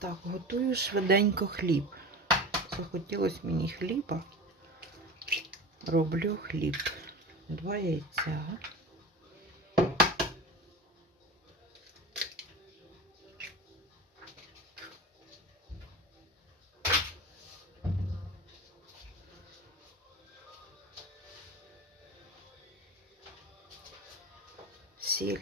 Так, готую швиденько хліб. Захотілося мені хліба. Роблю хліб. Два яйця. Сіль.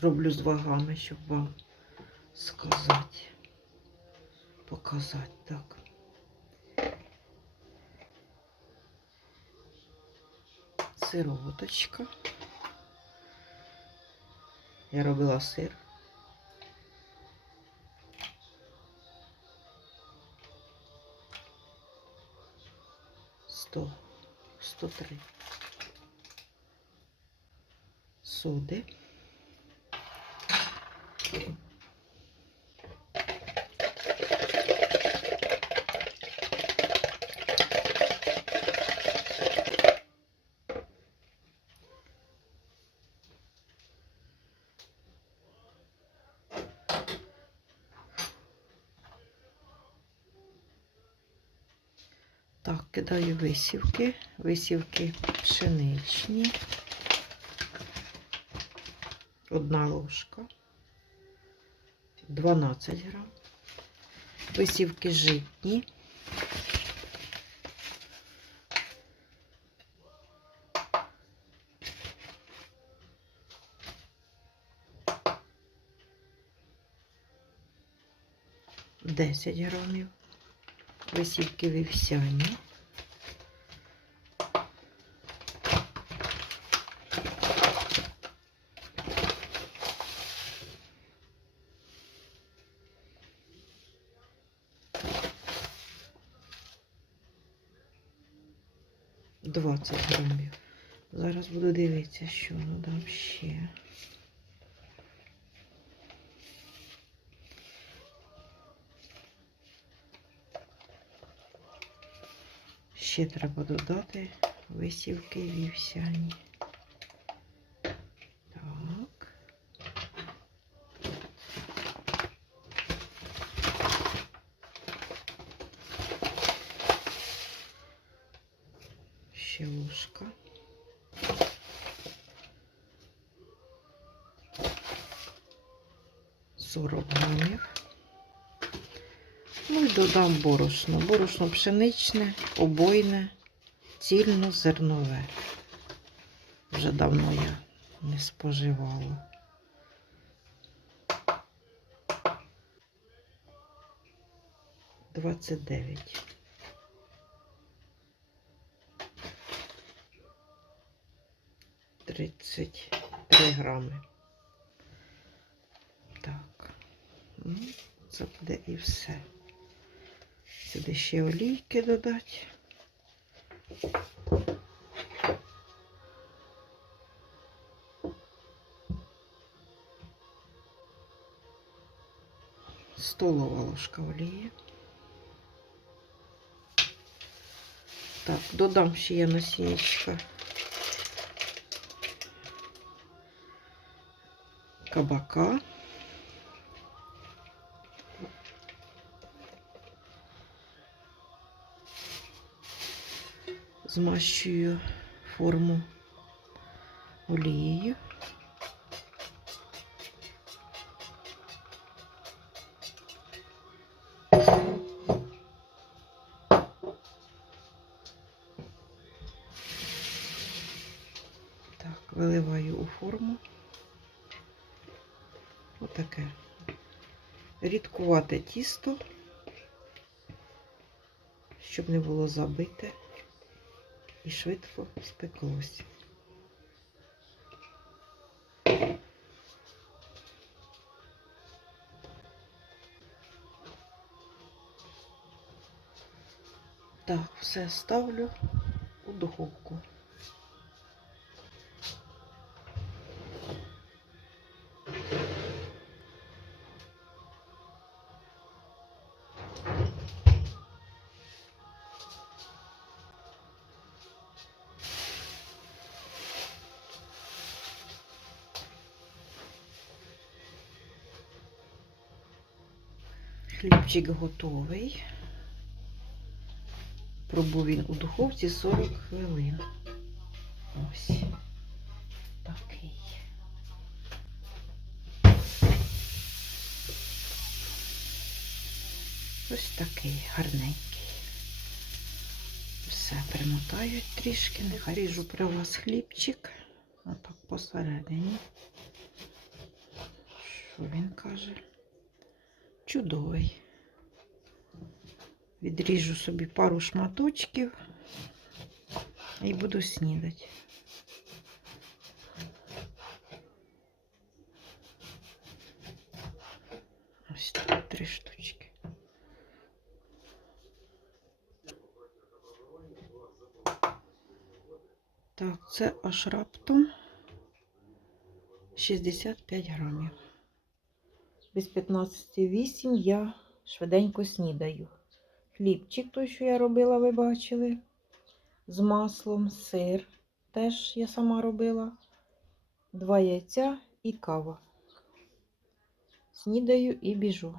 Зроблю з вагами, щоб вам сказати. Показати так. Сироваточка. Я робила сир. Сто. Сто три. Соди. Так, кидаю висівки, висівки пшеничні. Одна ложка. 12 грам. Висівки житні. Десять грамів. Висівки вівсяні. Двадцять грамів. Зараз буду дивитися, що надам ще. Ще треба додати висівки вівсяні. Так. Ще ложка. Сорок грамів. Ну і додам борошно. Борошно пшеничне, обойне, цільнозернове. Вже давно я не споживала. Двадцять дев'ять. Тридцять три грами. Так. Ну, це буде і все. Сюди ще олійки додати. Столова ложка олії. Так, додам ще я насінечка кабака. Змащую форму олією. Так, виливаю у форму. Отаке. Рідкувате тісто, щоб не було забите і швидко спеклося. Так, все ставлю у духовку. Хлібчик готовий. Пробув він у духовці 40 хвилин. Ось такий. Ось такий гарненький. Все примотають трішки, нехай ріжу при вас хлібчик. Отак посередині. Що він каже? Чудовий. Відріжу собі пару шматочків і буду снідати. Ось тут три штучки. Так, це аж раптом 65 грамів. Без 15,8 я швиденько снідаю. Хлібчик, той, що я робила, ви бачили. З маслом, сир. Теж я сама робила. Два яйця і кава. Снідаю і біжу.